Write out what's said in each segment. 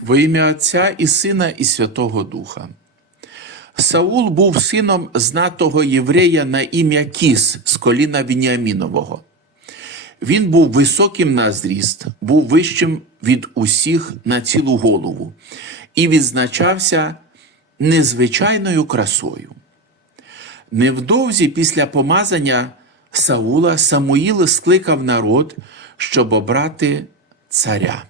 Во ім'я Отця і Сина, і Святого Духа. Саул був сином знатого єврея на ім'я Кіс з коліна Вініамінового. Він був високим на зріст, був вищим від усіх на цілу голову і відзначався незвичайною красою. Невдовзі після помазання Саула Самуїл скликав народ, щоб обрати царя.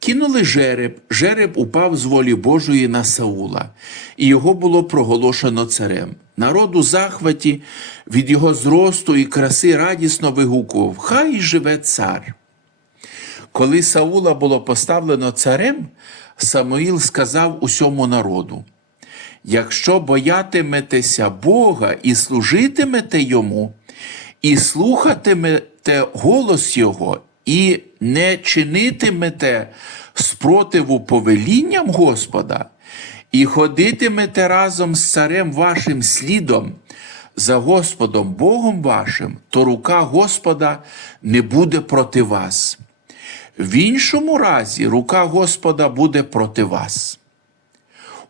Кинули жереб, жереб упав з волі Божої на Саула, і його було проголошено царем. Народ у захваті від його зросту і краси радісно вигукував: Хай живе цар. Коли Саула було поставлено царем, Самуїл сказав усьому народу: Якщо боятиметеся Бога і служитимете йому, і слухатимете голос Його, і не чинитимете спротиву повелінням Господа, і ходитимете разом з царем вашим слідом, за Господом Богом вашим, то рука Господа не буде проти вас. В іншому разі рука Господа буде проти вас.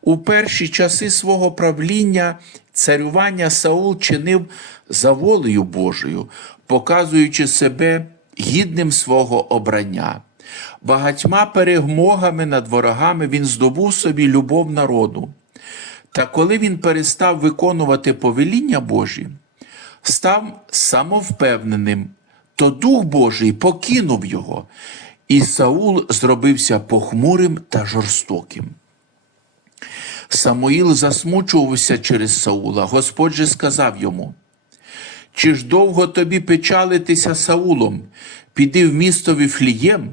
У перші часи свого правління царювання Саул чинив за волею Божою, показуючи себе гідним свого обрання. Багатьма перемогами над ворогами він здобув собі любов народу. Та коли він перестав виконувати повеління Божі, став самовпевненим, то Дух Божий покинув його, і Саул зробився похмурим та жорстоким. Самуїл засмучувався через Саула. Господь же сказав йому: Чи ж довго тобі печалитися Саулом? Піди в місто Віфлієм,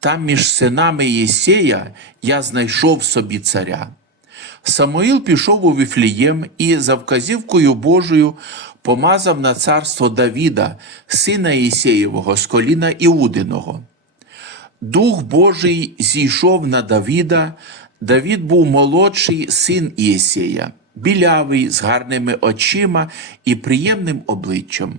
там між синами Єсея я знайшов собі царя. Самуїл пішов у Віфлієм і за вказівкою Божою помазав на царство Давіда, сина Єсеєвого, з коліна Іудиного. Дух Божий зійшов на Давіда. Давід був молодший син Єсея, білявий, з гарними очима і приємним обличчям.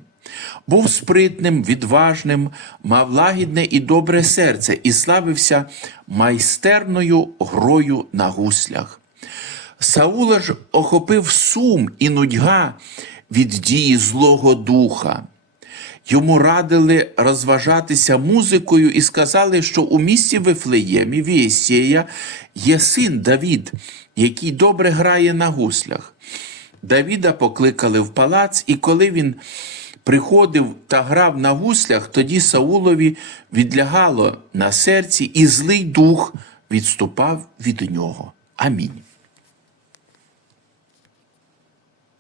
Був спритним, відважним, мав лагідне і добре серце і славився майстерною грою на гуслях. Саула ж охопив сум і нудьга від дії Злого Духа. Йому радили розважатися музикою і сказали, що у місті Вифлеємі в Єсея є син Давід, який добре грає на гуслях. Давіда покликали в палац, і коли він приходив та грав на гуслях, тоді Саулові відлягало на серці, і злий дух відступав від нього. Амінь.